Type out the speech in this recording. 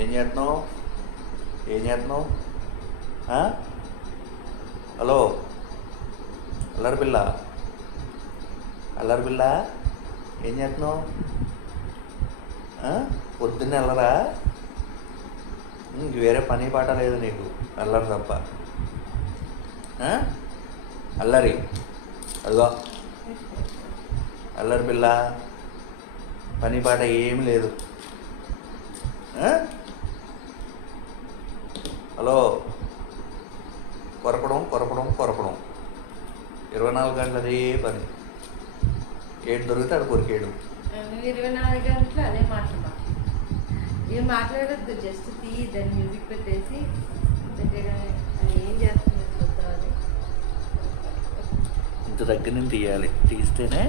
ఏం చేస్తున్నావు? ఏం చేస్తున్నావు? హలో అల్లరి పిల్ల, అల్లరి పిల్ల, ఏం చేస్తున్నావు? పొద్దున్నే అల్లరా? ఇంక వేరే పని పాట లేదు నీకు, అల్లరి తప్ప. అల్లరి, అదిగో అల్లరి పిల్ల, పని పాట ఏం లేదు. హలో, కొరకడం కొరకడం కొరకడం, 24 గంటలు అదే పని. ఏడు దొరికితే అక్కడ కొరికేయడం. 24 గంటలు అదే మాట్లాడ, ఏం మాట్లాడద్దు, జస్ట్ తీ దాన్ని మ్యూజిక్ పెట్టేసి పెట్టేయడమే. అది ఏం చేస్తుంది చూద్దాం. ఇంత దగ్గర నుంచి తీయాలి, తీస్తేనే